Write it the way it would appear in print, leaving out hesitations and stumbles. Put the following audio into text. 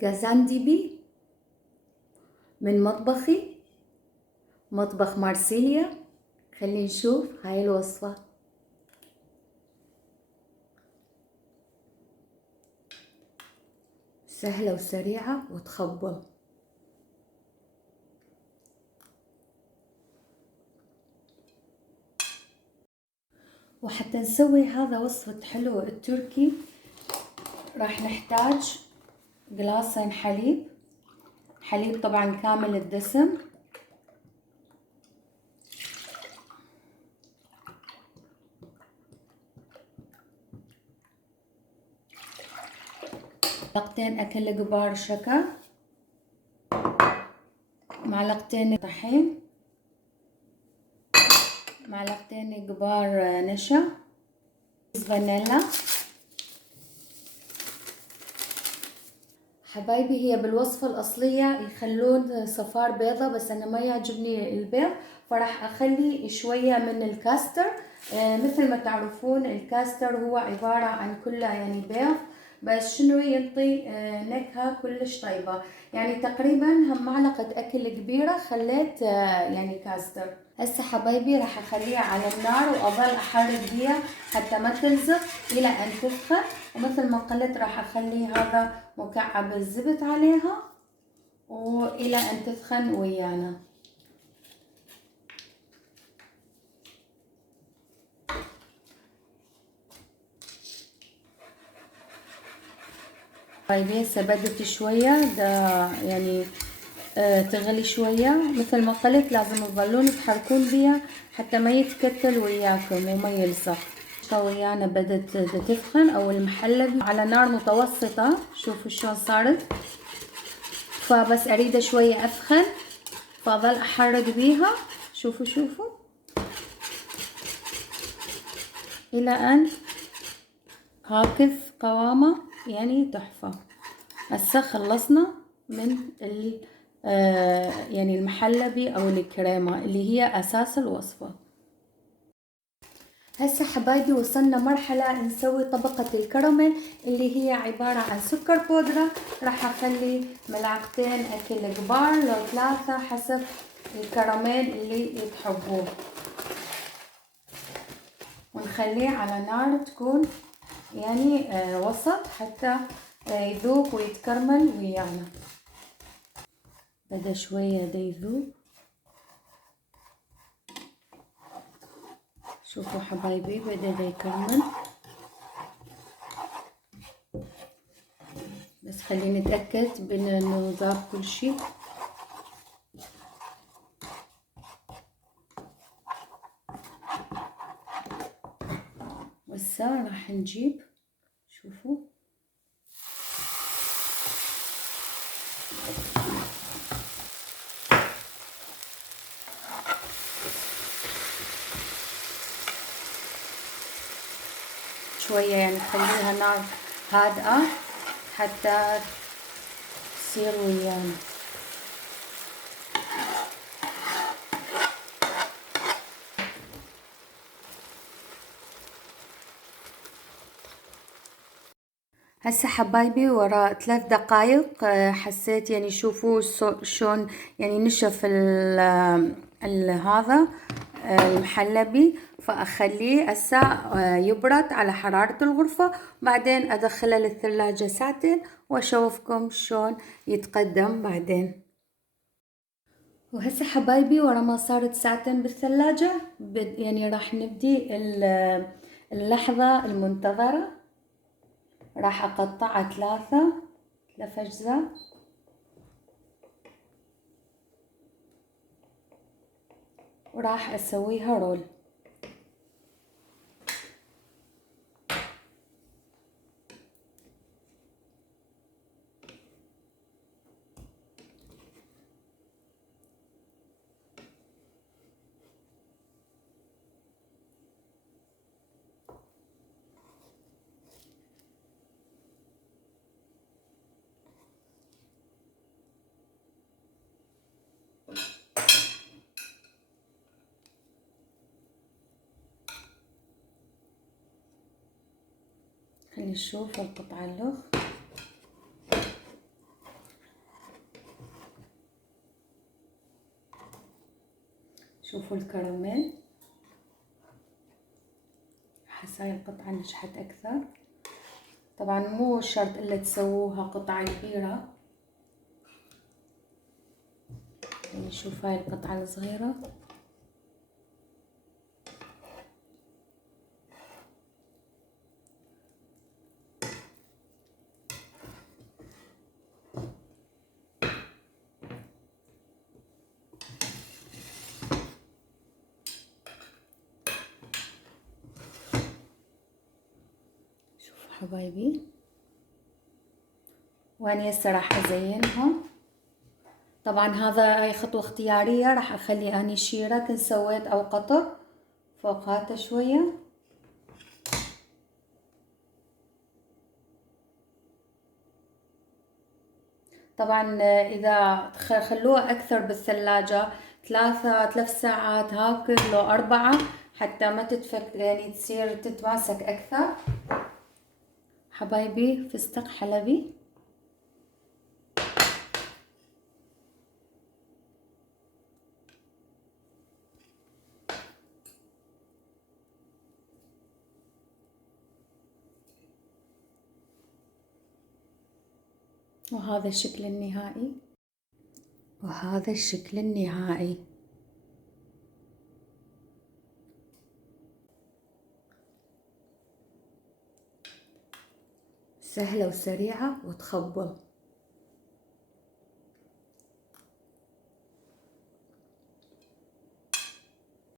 جازانديبي من مطبخي، مطبخ مارسيليا. خلينا نشوف هاي الوصفة. سهلة وسريعة وتخبل. وحتى نسوي هذا وصفة حلو التركي راح نحتاج قلاصين حليب طبعا كامل الدسم، معلقتين أكل كبار شكر، معلقتين طحين، معلقتين كبار نشا، فانيلا. حبايبي هي بالوصفة الأصلية يخلون صفار بيضة، بس أنا ما يعجبني البيض، فراح أخلي شوية من الكاستر. مثل ما تعرفون الكاستر هو عبارة عن كله يعني بيض، بس شنو ينطي نكهة كلش طيبة. يعني تقريبا هم معلقة أكل كبيرة خليت يعني كاستر. هسه حبايبي راح اخليها على النار واظل احرك بيها حتى ما تلزق الى ان تسخن. ومثل ما قلت راح اخلي هذا مكعب الزبت عليها والى ان تسخن ويانا. طيب هسه بدت شوية يعني تغلي شوية. مثل ما قلت لازم تظلون تحركون بيها حتى ما يتكتل وياكم وما يلصق. ويانا بدت تسخن او المحلب على نار متوسطة. شوفوا شلون صارت، فبس اريده شوية افخن فاظل احرك بيها. شوفوا الى ان هاكذ قوامه يعني تحفة. هسه خلصنا من يعني المحلبي او الكريمة اللي هي اساس الوصفة. هسه حبايبي وصلنا مرحلة نسوي طبقة الكراميل اللي هي عبارة عن سكر بودرة. راح اخلي ملعقتين اكل كبار لو 3 حسب الكراميل اللي تحبوه، ونخليه على نار تكون يعني وسط حتى يذوب ويتكرمل ويانا. بدا شوية يذوب. شوفوا حبايبي بدا يكرمل، بس خلينا نتأكد بأنه ذاب كل شيء. وهسه راح نجيب شوفوا شوية يعني نخليها نار هادئة حتى تصير ويانا. هسه حبايبي وراء 3 دقايق حسيت يعني شوفوا شلون يعني نشف هذا المحلبي، فاخليه هسه يبرد على حرارة الغرفة، بعدين ادخله للثلاجة 2 ساعات واشوفكم شلون يتقدم بعدين. وهسه حبايبي ورا ما صارت 2 ساعات بالثلاجة يعني راح نبدي اللحظة المنتظرة. راح اقطعها 3 أجزاء وراح اسويها رول. خلينا نشوف القطعة اللخ. شوفوا الكراميل، حساي القطعة نجحت أكثر. طبعا مو شرط إلا تسووها قطعة كبيرة، يعني شوف هاي القطعة الصغيرة. شوفوا حبايبي، وأنا هسه راح أزينهم. طبعا هاي خطوة اختيارية، راح أخلي أني شيرة كنت سويت أو قطر فوقاتها شوية. طبعا إذا خلوها أكثر بالثلاجة 3 ساعات هاك لو 4 حتى ما تتفك، يعني تصير تتماسك أكثر. حبايبي فستق حلبي. وهذا الشكل النهائي، وهذا الشكل النهائي. سهلة وسريعة وتخبل.